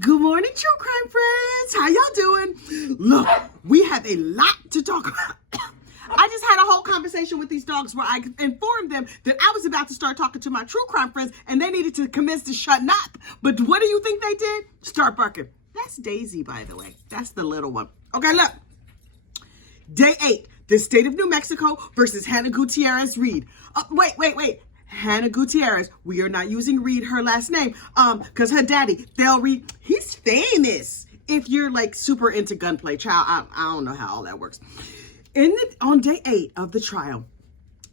Good morning, true crime friends. How y'all doing? Look, we have a lot to talk about. I just had a whole conversation with these dogs where I informed them that I was about to start talking to my true crime friends and they needed to commence to shut up. But what do you think they did? Start barking. That's Daisy, by the way. That's the little one. Okay, look. Day 8, the state of New Mexico versus Hannah Gutierrez Reed. Wait. Hannah Gutierrez. We are not using Reed, her last name, because her daddy, Thel Reed, he's famous. If you're like super into gunplay, child, I don't know how all that works. On day 8 of the trial,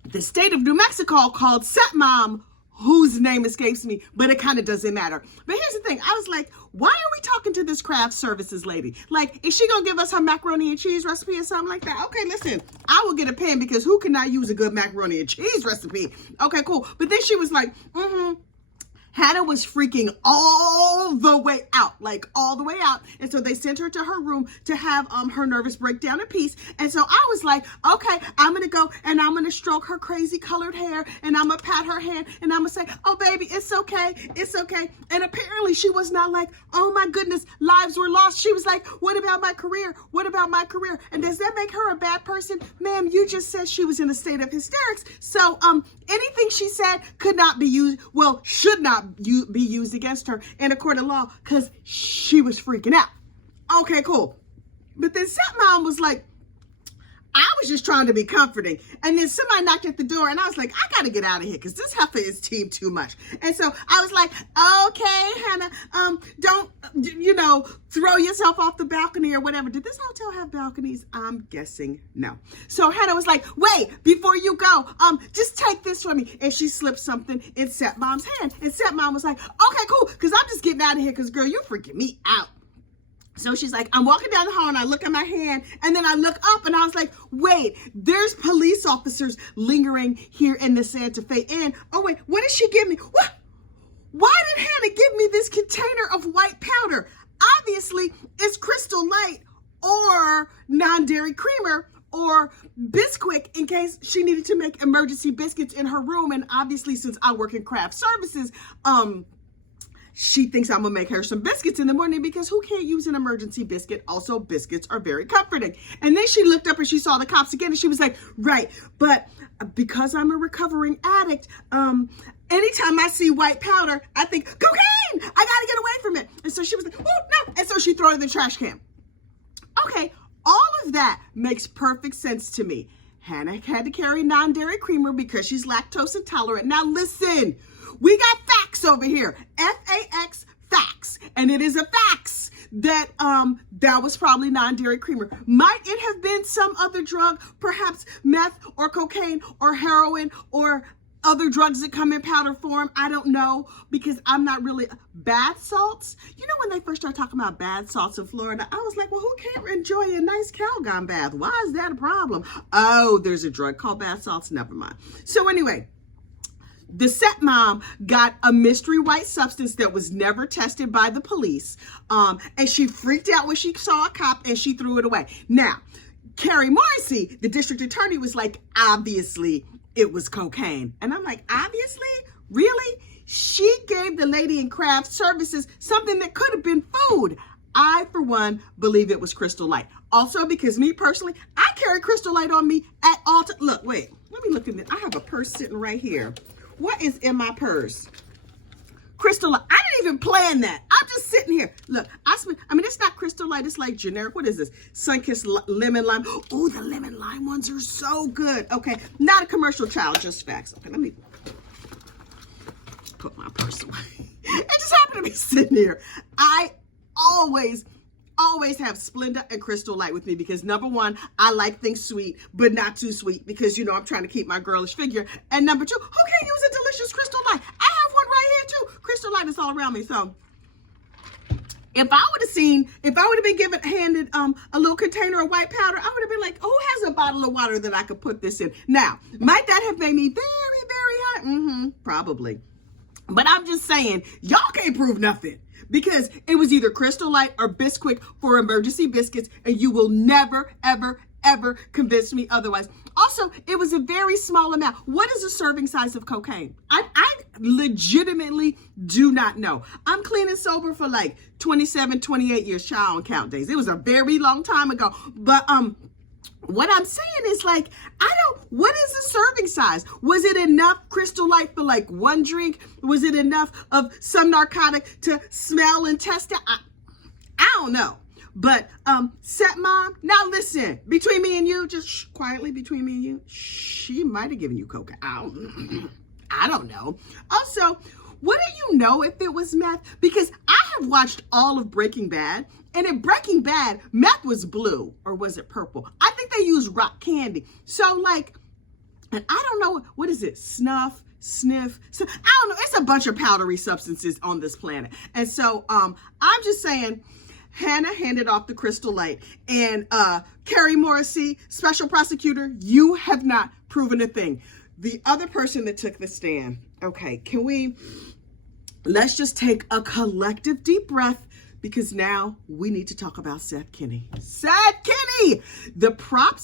the state of New Mexico called stepmom, whose name escapes me, but it kind of doesn't matter. But here's the thing. I was like, why are we talking to this craft services lady? Like, is she going to give us her macaroni and cheese recipe or something like that? Okay, listen, I will get a pen because who cannot use a good macaroni and cheese recipe? Okay, cool. But then she was like, Hannah was freaking all the way out, like all the way out. And so they sent her to her room to have her nervous breakdown in peace. And so I was like, okay, I'm going to go and I'm going to stroke her crazy colored hair and I'm going to pat her hand and I'm going to say, oh, baby, it's okay. It's okay. And apparently she was not like, oh, my goodness, lives were lost. She was like, what about my career? What about my career? And does that make her a bad person? Ma'am, you just said she was in a state of hysterics. So anything she said could not be used, well, should not be used against her in a court of law because she was freaking out. Okay, cool. But then stepmom was like, I was just trying to be comforting. And then somebody knocked at the door and I was like, I got to get out of here because this heifer is team too much. And so I was like, okay, Hannah, don't, throw yourself off the balcony or whatever. Did this hotel have balconies? I'm guessing no. So Hannah was like, wait, before you go, just take this from me. And she slipped something in stepmom's hand. And stepmom was like, okay, cool, because I'm just getting out of here because, girl, you're freaking me out. So she's like, I'm walking down the hall and I look at my hand and then I look up and I was like, wait, there's police officers lingering here in the Santa Fe Inn. Oh, wait, what did she give me? What? Why did Hannah give me this container of white powder? Obviously, it's Crystal Light or non-dairy creamer or Bisquick in case she needed to make emergency biscuits in her room. And obviously, since I work in craft services, she thinks I'm gonna make her some biscuits in the morning because who can't use an emergency biscuit? Also, biscuits are very comforting. And then she looked up and she saw the cops again and she was like, right, but because I'm a recovering addict, anytime I see white powder, I think, cocaine, I gotta get away from it. And so she was like, oh no, and so she threw it in the trash can. Okay, all of that makes perfect sense to me. Hannah had to carry non-dairy creamer because she's lactose intolerant. Now listen, we got facts over here. F-A-X, facts. And it is a facts that that was probably non-dairy creamer. Might it have been some other drug, perhaps meth or cocaine or heroin or other drugs that come in powder form? I don't know because I'm not really bath salts. You know, when they first started talking about bath salts in Florida, I was like, well, who can't enjoy a nice Calgon bath? Why is that a problem? Oh, there's a drug called bath salts. Never mind. So anyway, the stepmom got a mystery white substance that was never tested by the police. And she freaked out when she saw a cop and she threw it away. Now, Carrie Morrissey, the district attorney, was like, obviously, it was cocaine. And I'm like, obviously? Really? She gave the lady in craft services something that could have been food. I, for one, believe it was Crystal Light. Also, because me personally, I carry Crystal Light on me at all times. Look, wait, let me look at this. I have a purse sitting right here. What is in my purse? Crystal Light. I didn't even plan that. I'm just sitting here. Look, it's not Crystal Light. It's like generic. What is this? Sunkissed lemon lime. Oh, the lemon lime ones are so good. Okay, not a commercial, child, just facts. Okay, let me put my purse away. It just happened to be sitting here. I always have Splenda and Crystal Light with me because number one, I like things sweet, but not too sweet because, I'm trying to keep my girlish figure. And number two, who can use a delicious Crystal Light? I have one right here too. Crystal Light is all around me. So if I would have been handed a little container of white powder, I would have been like, who has a bottle of water that I could put this in? Now, might that have made me very, very high? Probably. But I'm just saying, y'all can't prove nothing. Because it was either Crystal Light or Bisquick for emergency biscuits, and you will never, ever, ever convince me otherwise. Also, Also, it was a very small amount. What is the serving size of cocaine? I legitimately do not know. I'm clean and sober for like 27, 28 years. Child on count days. It was a very long time ago. But what I'm saying is like, what is the serving size? Was it enough Crystal Light for like one drink? Was it enough of some narcotic to smell and test it? I don't know. But Seth Mom, now listen, between me and you, just quietly between me and you, she might have given you cocaine. I don't know. Also, wouldn't you know if it was meth? Because I have watched all of Breaking Bad, and in Breaking Bad, meth was blue, or was it purple? I think they used rock candy. So like, and I don't know, what is it? Sniff. So I don't know. It's a bunch of powdery substances on this planet. And so I'm just saying, Hannah handed off the Crystal Light, and Carrie Morrissey, special prosecutor, you have not proven a thing. The other person that took the stand, okay, let's just take a collective deep breath, because now we need to talk about Seth Kenny. Seth Kenny, the prop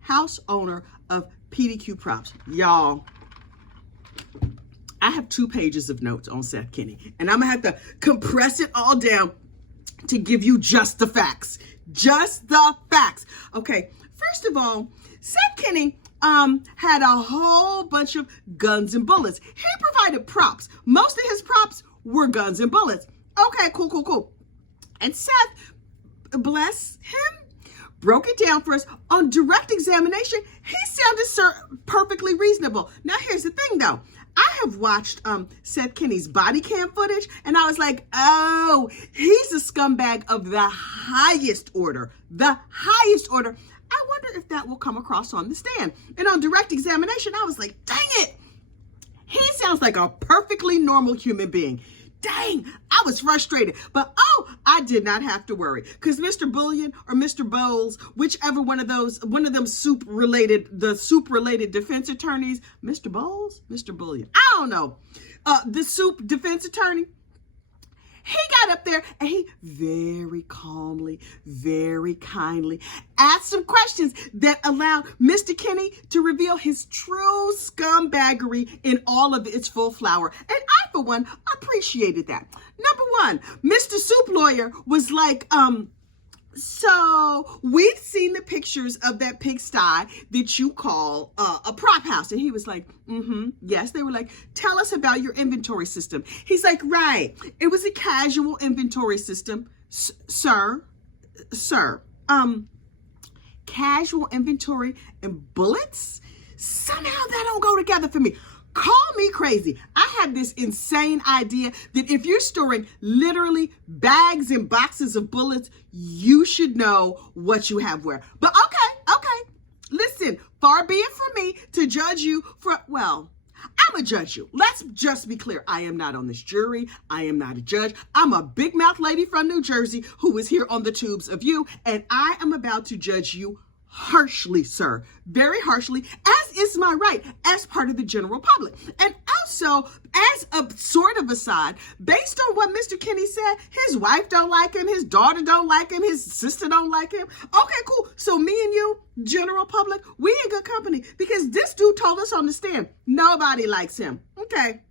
house owner of PDQ Props. Y'all, I have 2 pages of notes on Seth Kenny, and I'm gonna have to compress it all down to give you just the facts. Just the facts. Okay, first of all, Seth Kenny had a whole bunch of guns and bullets. He provided props. Most of his props were guns and bullets. Okay, cool. And Seth, bless him, broke it down for us. On direct examination, he sounded perfectly reasonable. Now, here's the thing, though. I have watched Seth Kenny's body cam footage, and I was like, oh, he's a scumbag of the highest order. The highest order. I wonder if that will come across on the stand. And on direct examination, I was like, dang it. He sounds like a perfectly normal human being. Dang, I was frustrated. But I did not have to worry, because Mr. Bullion or Mr. Bowles, whichever one of them soup related defense attorneys, Mr. Bowles, Mr. Bullion, I don't know, the soup defense attorney, he got up there and he very calmly, very kindly asked some questions that allowed Mr. Kenny to reveal his true scumbaggery in all of its full flower. And I, for one, appreciated that. Number one, Mr. Soup Lawyer was like, so we've seen the pictures of that pigsty that you call a prop house. And he was like, yes. They were like, tell us about your inventory system. He's like, right. It was a casual inventory system. Sir, casual inventory and bullets? Somehow that don't go together for me. Call me crazy. I had this insane idea that if you're storing literally bags and boxes of bullets, you should know what you have where. But okay. Listen, far be it from me to judge you I'm going to judge you. Let's just be clear. I am not on this jury. I am not a judge. I'm a big mouth lady from New Jersey who is here on the tubes of you, and I am about to judge you harshly, sir. Very harshly, as is my right as part of the general public. And also, as a sort of aside, based on what Mr. Kenny said, his wife don't like him, his daughter don't like him, his sister don't like him. Okay, cool. So me and you, general public, we in good company, because this dude told us on the stand, nobody likes him. Okay,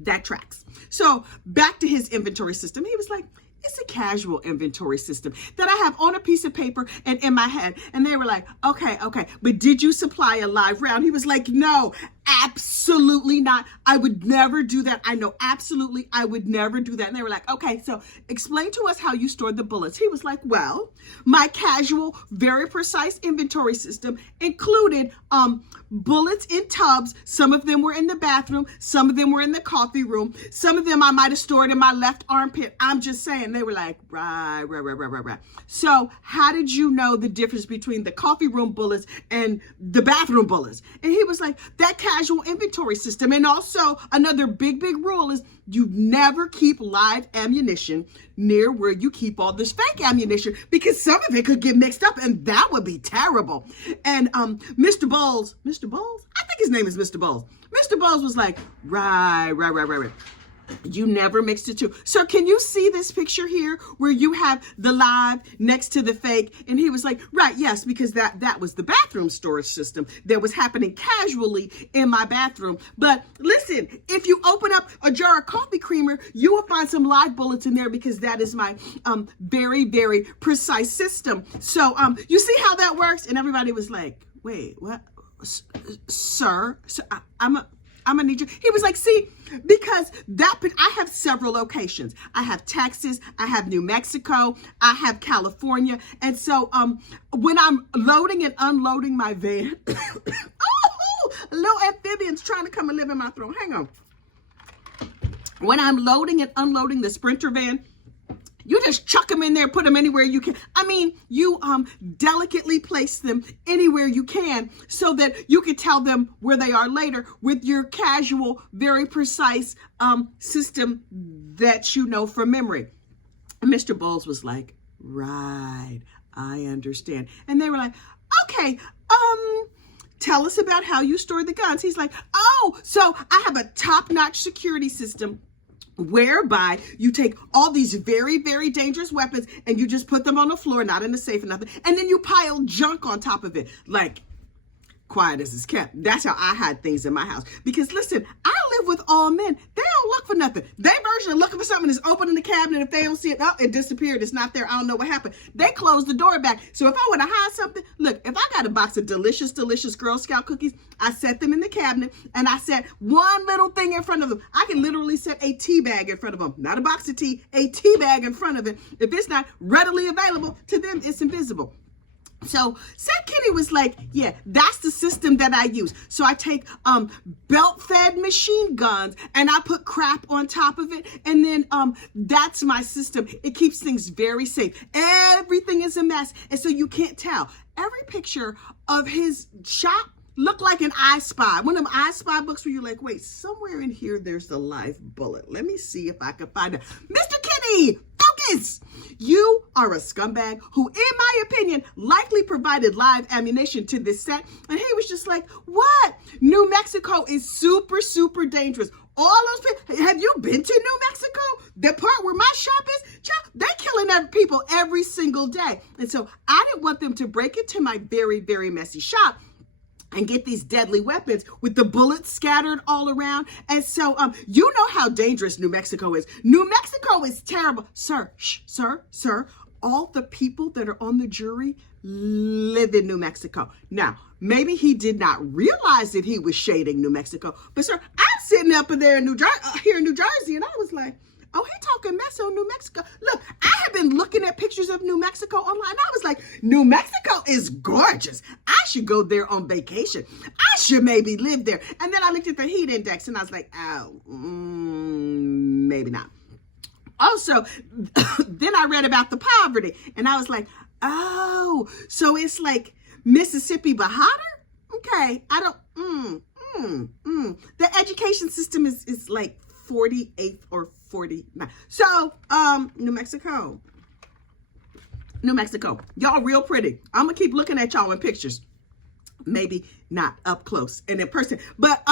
that tracks. So back to his inventory system. He was like, it's a casual inventory system that I have on a piece of paper and in my head. And they were like, okay, but did you supply a live round? He was like, no, absolutely not. I would never do that. I know, absolutely, I would never do that. And they were like, okay, so explain to us how you stored the bullets. He was like, well, my casual, very precise inventory system included bullets in tubs. Some of them were in the bathroom. Some of them were in the coffee room. Some of them I might have stored in my left armpit. I'm just saying. They were like, right. So how did you know the difference between the coffee room bullets and the bathroom bullets? And he was like, that casual inventory system. And also another big rule is you never keep live ammunition near where you keep all this fake ammunition, because some of it could get mixed up and that would be terrible. And Mr. Bowles, I think his name is Mr. Bowles. Mr. Bowles was like, right. You never mixed the two. So can you see this picture here where you have the live next to the fake? And he was like, right, yes, because that was the bathroom storage system that was happening casually in my bathroom. But listen, if you open up a jar of coffee creamer, you will find some live bullets in there because that is my very, very precise system. So you see how that works? And everybody was like, wait, what? Sir, I'm gonna need you. He was like, see, because I have several locations. I have Texas, I have New Mexico, I have California. And so when I'm loading and unloading my van, oh, a little amphibian's trying to come and live in my throat. Hang on. When I'm loading and unloading the Sprinter van, you just chuck them in there, put them anywhere you can. I mean, you delicately place them anywhere you can so that you can tell them where they are later with your casual, very precise system that you know from memory. And Mr. Bowles was like, right, I understand. And they were like, okay, tell us about how you store the guns. He's like, oh, so I have a top-notch security system whereby you take all these very, very dangerous weapons and you just put them on the floor, not in the safe or nothing, and then you pile junk on top of it, like quiet as it's kept. That's how I hide things in my house. Because listen, I live with all men. They don't look for nothing. Their version of looking for something is opening the cabinet. If they don't see it, oh, it disappeared. It's not there. I don't know what happened. They close the door back. So if I want to hide something, look, if I got a box of delicious, delicious Girl Scout cookies, I set them in the cabinet and I set one little thing in front of them. I can literally set a tea bag in front of them. Not a box of tea, a tea bag in front of it. If it's not readily available to them, it's invisible. So Seth Kenny was like, yeah, that's the system that I use. So I take belt-fed machine guns and I put crap on top of it. And then that's my system. It keeps things very safe. Everything is a mess. And so you can't tell. Every picture of his shop looked like an I Spy. One of them I Spy books where you're like, wait, somewhere in here there's the live bullet. Let me see if I can find it. Mr. Kenny, focus! You are a scumbag who, in my opinion, likely provided live ammunition to this set. And he was just like, what? New Mexico is super, super dangerous. All those people, have you been to New Mexico? The part where my shop is, they're killing people every single day. And so I didn't want them to break into my very, very messy shop and get these deadly weapons with the bullets scattered all around. And so, you know how dangerous New Mexico is. New Mexico is terrible. Sir, sir, all the people that are on the jury live in New Mexico. Now, maybe he did not realize that he was shading New Mexico, but sir, I'm sitting up there in here in New Jersey, and I was like, oh, he talking mess on New Mexico. Look, I have been looking at pictures of New Mexico online. I was like, New Mexico is gorgeous. I should go there on vacation. I should maybe live there. And then I looked at the heat index and I was like, oh, maybe not. Also, then I read about the poverty and I was like, oh, so it's like Mississippi but hotter? Okay, I don't, The education system is like 48th or 49. So, New Mexico, y'all real pretty. I'm gonna keep looking at y'all in pictures. Maybe not up close and in person, but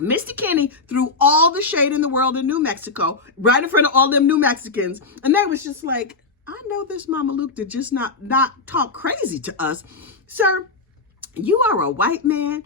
Mr. Kenny threw all the shade in the world in New Mexico, right in front of all them New Mexicans, and they was just like, I know this Mama Luke did just not talk crazy to us, sir. You are a white man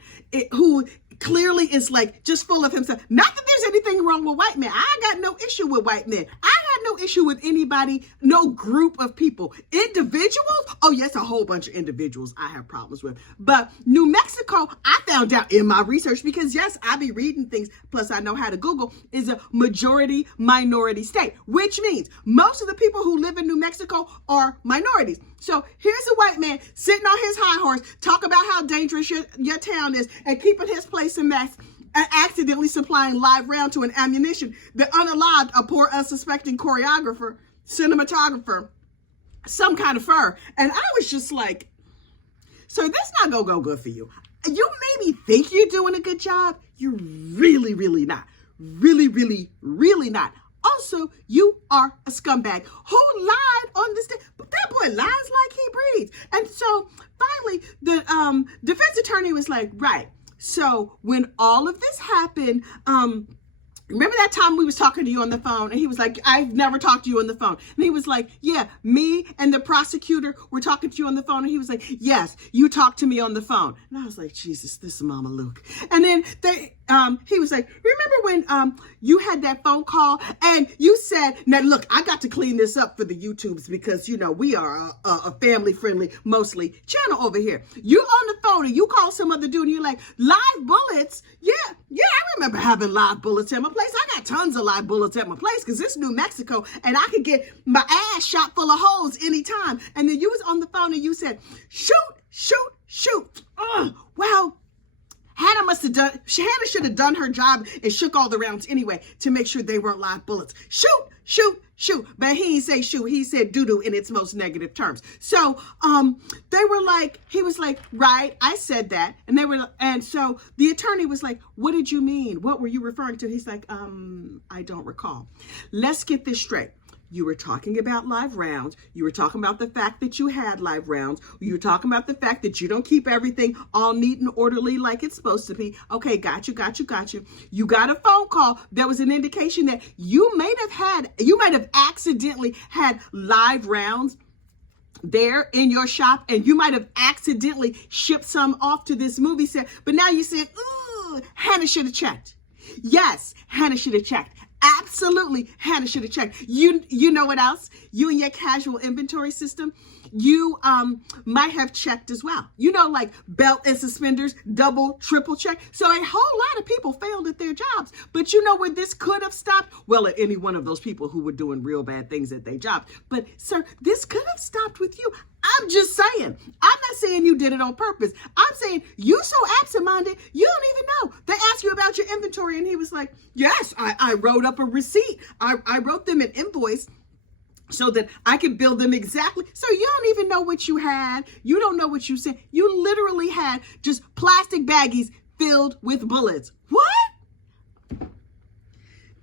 who clearly is like just full of himself. Not that there's anything wrong with white men. I got no issue with white men. I got no issue with anybody, no group of people. Individuals? Oh, yes, a whole bunch of individuals I have problems with. But New Mexico, I found out in my research, because yes, I be reading things, plus I know how to Google, is a majority minority state, which means most of the people who live in New Mexico are minorities. So here's a white man sitting on his high horse, talk about how dangerous your town is and keeping his place a mess and accidentally supplying live round to an ammunition that unallowed a poor unsuspecting choreographer, cinematographer, some kind of fur. And I was just like, so that's not gonna go good for you. You maybe think you're doing a good job. You're really, really not. Really, really, really not. Also, you are a scumbag who lied on this day. But that boy lies like he breathes. And so finally, the defense attorney was like, right. So when all of this happened, remember that time we was talking to you on the phone and he was like, I've never talked to you on the phone. And he was like, yeah, me and the prosecutor were talking to you on the phone. And he was like, yes, you talked to me on the phone. And I was like, Jesus, this is Mama Luke. And then he was like, remember when you had that phone call and you said, now look, I got to clean this up for the YouTubes because, you know, we are a family friendly, mostly channel over here. You on the phone and you call some other dude and you're like, live bullets? Yeah, I remember having live bullets at my place. I got tons of live bullets at my place because it's New Mexico and I could get my ass shot full of holes anytime. And then you was on the phone and you said, shoot. Well, Hannah should have done her job and shook all the rounds anyway to make sure they weren't live bullets. Shoot. But he didn't say shoot. He said doo-doo in its most negative terms. So they were like, he was like, right, I said that. And so the attorney was like, what did you mean? What were you referring to? He's like, I don't recall. Let's get this straight. You were talking about live rounds. You were talking about the fact that you had live rounds. You were talking about the fact that you don't keep everything all neat and orderly like it's supposed to be. Okay, got you. You got a phone call. There was an indication that you might have accidentally had live rounds there in your shop, and you might have accidentally shipped some off to this movie set. But now you said, ooh, Hannah should have checked. Yes, Hannah should have checked. Absolutely, Hannah should have checked. You know what else? You and your casual inventory system, you might have checked as well. You know, like belt and suspenders, double, triple check. So a whole lot of people failed at their jobs. But you know where this could have stopped? Well, at any one of those people who were doing real bad things at their job. But sir, this could have stopped with you. I'm just saying. I'm not saying you did it on purpose. I'm saying you so absent-minded, you don't even know. They asked you about your inventory and he was like, yes, I wrote up a receipt. I wrote them an invoice so that I could bill them exactly. So you don't even know what you had. You don't know what you said. You literally had just plastic baggies filled with bullets. What?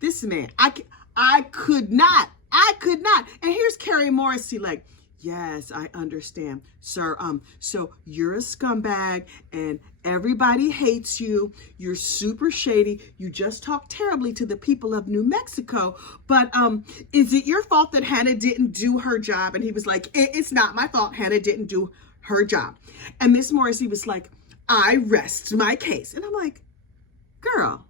This man, I could not. And here's Carrie Morrissey like, yes, I understand, sir. So you're a scumbag and everybody hates you. You're super shady. You just talked terribly to the people of New Mexico. But is it your fault that Hannah didn't do her job? And he was like, it's not my fault. Hannah didn't do her job. And Miss Morrissey was like, I rest my case. And I'm like, girl,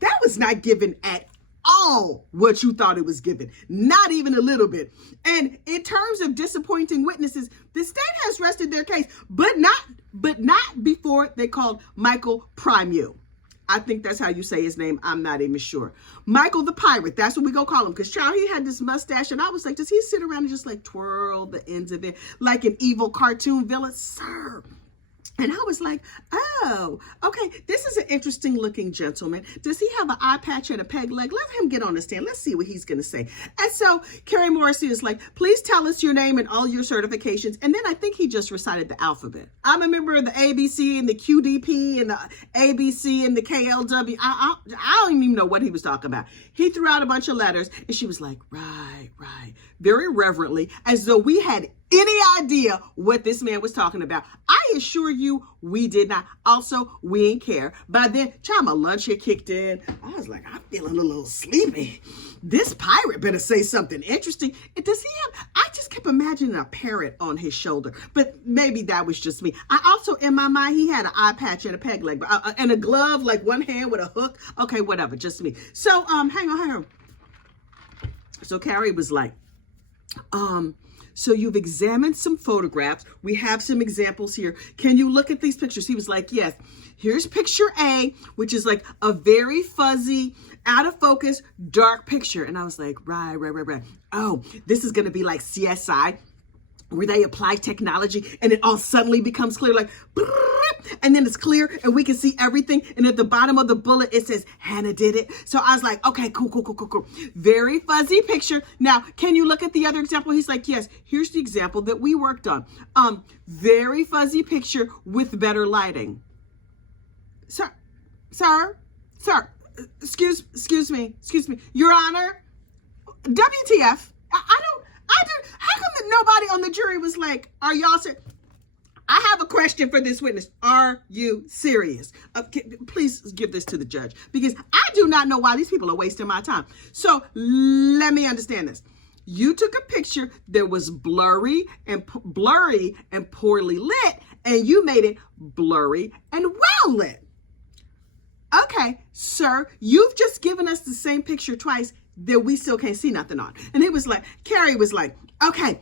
that was not given at all what you thought it was given, not even a little bit. And in terms of disappointing witnesses, the state has rested their case, but not before they called Michael Primeu. I think that's how you say his name. I'm not even sure. Michael the Pirate. That's what we gonna call him. Because child, he had this mustache, and I was like, does he sit around and just like twirl the ends of it like an evil cartoon villain, sir? And I was like, oh, okay, this is an interesting looking gentleman. Does he have an eye patch and a peg leg? Let him get on the stand. Let's see what he's going to say. And so Carrie Morrissey is like, please tell us your name and all your certifications. And then I think he just recited the alphabet. I'm a member of the ABC and the QDP and the ABC and the KLW. I don't even know what he was talking about. He threw out a bunch of letters and she was like, right, very reverently, as though we had any idea what this man was talking about. I assure you, we did not. Also, we ain't care. By then, child, my lunch had kicked in. I was like, I'm feeling a little sleepy. This pirate better say something interesting. And does he have, I just kept imagining a parrot on his shoulder, but maybe that was just me. I also, in my mind, he had an eye patch and a peg leg, and a glove, like one hand with a hook. Okay, whatever, just me. So, hang on. So Carrie was like, so you've examined some photographs. We have some examples here. Can you look at these pictures? He was like, yes. Here's picture A, which is like a very fuzzy, out of focus, dark picture. And I was like, right. Oh, this is going to be like CSI, where they apply technology and it all suddenly becomes clear, like, and then it's clear and we can see everything. And at the bottom of the bullet, it says, Hannah did it. So I was like, okay, cool. Very fuzzy picture. Now, can you look at the other example? He's like, yes, here's the example that we worked on. Very fuzzy picture with better lighting. Sir, excuse me, Your Honor, WTF? How come that nobody on the jury was like, are y'all serious? I I have a question for this witness. Are you serious? Please give this to the judge, because I do not know why these people are wasting my time. So let me understand this. You took a picture that was blurry and poorly lit, and you made it blurry and well lit. Okay, sir, you've just given us the same picture twice that we still can't see nothing on. And it was like, Carrie was like, okay,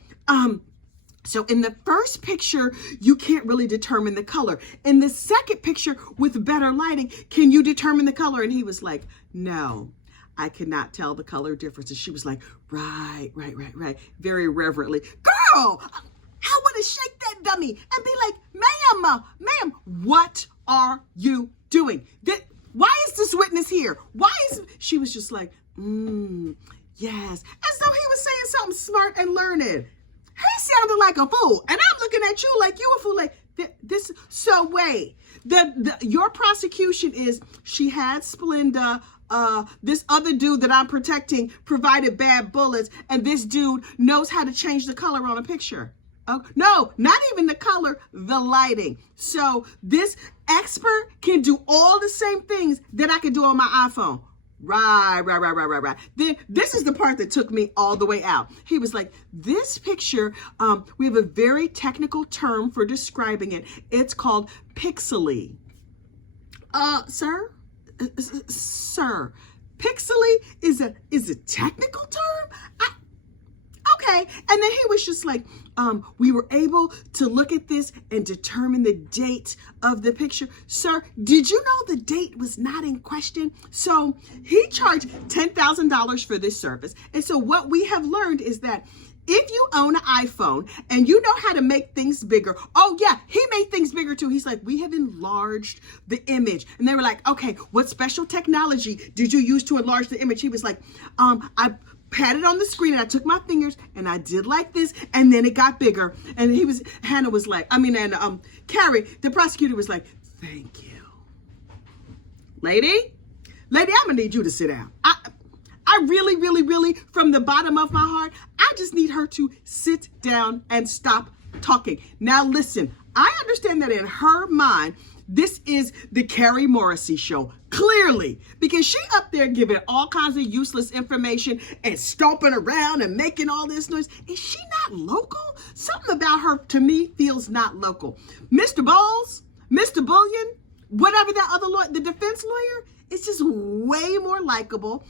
so in the first picture, you can't really determine the color. In the second picture with better lighting, can you determine the color? And he was like, no, I cannot tell the color difference. And she was like, right, very reverently. Girl, I want to shake that dummy and be like, ma'am, what are you doing? Why is this witness here? She was just like, yes. As though he was saying something smart and learned. He sounded like a fool. And I'm looking at you like you a fool. Like this. So wait, your prosecution is she had Splenda. This other dude that I'm protecting provided bad bullets, and this dude knows how to change the color on a picture. Oh, no, not even the color, the lighting. So this expert can do all the same things that I can do on my iPhone. Right. Then this is the part that took me all the way out. He was like, this picture, we have a very technical term for describing it. It's called pixely. Sir, pixely is a technical term? Okay. And then he was just like, we were able to look at this and determine the date of the picture. Sir, did you know the date was not in question? So he charged $10,000 for this service. And so what we have learned is that if you own an iPhone and you know how to make things bigger, oh yeah, he made things bigger too. He's like, we have enlarged the image. And they were like, okay, what special technology did you use to enlarge the image? He was like, I patted on the screen and I took my fingers and I did like this, and then it got bigger. And Hannah was like, Carrie, the prosecutor was like, thank you. Lady, I'm gonna need you to sit down. I really, from the bottom of my heart, I just need her to sit down and stop talking. Now listen, I understand that in her mind, this is the Carrie Morrissey show, clearly, because she up there giving all kinds of useless information and stomping around and making all this noise. Is she not local? Something about her, to me, feels not local. Mr. Bowles, Mr. Bullion, whatever that other lawyer, the defense lawyer, is just way more likable.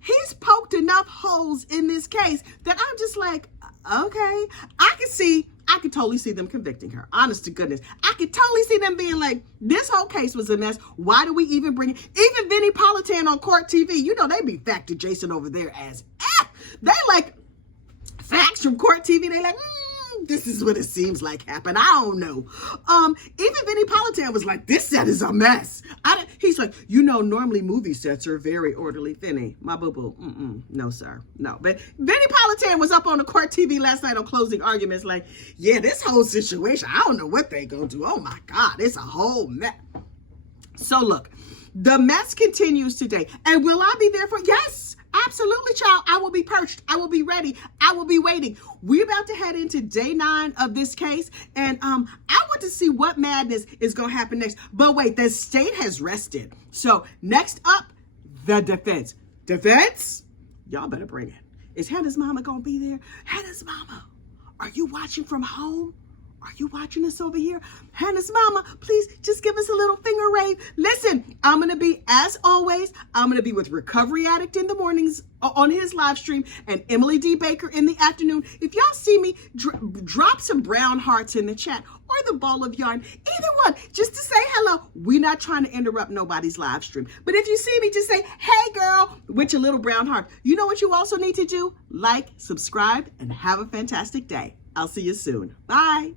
He's poked enough holes in this case that I'm just like, okay, I could totally see them convicting her. Honest to goodness. I could totally see them being like, this whole case was a mess. Why do we even bring it? Even Vinnie Politan on Court TV, you know, they be fact adjacent over there as F. They like facts from Court TV. They like, this is what it seems like happened. I don't know. Even Vinnie Politan was like, this set is a mess. He's like, normally movie sets are very orderly. Vinnie, my boo-boo. No, sir. No. But Vinnie Politan was up on the Court TV last night on Closing Arguments like, yeah, this whole situation, I don't know what they gonna do. Oh my God, it's a whole mess. So look, the mess continues today. And will I be there for? Yes. Absolutely, child. I will be perched. I will be ready. I will be waiting. We're about to head into day 9 of this case. And I want to see what madness is going to happen next. But wait, the state has rested. So next up, the defense. Defense? Y'all better bring it. Is Hannah's mama going to be there? Hannah's mama, are you watching from home? Are you watching us over here? Hannah's mama, please just give us a little finger wave. Listen, I'm going to be, as always, I'm going to be with Recovery Addict in the mornings on his live stream and Emily D. Baker in the afternoon. If y'all see me, drop some brown hearts in the chat or the ball of yarn. Either one, just to say hello. We're not trying to interrupt nobody's live stream. But if you see me, just say, hey, girl, with your little brown heart. You know what you also need to do? Like, subscribe, and have a fantastic day. I'll see you soon. Bye.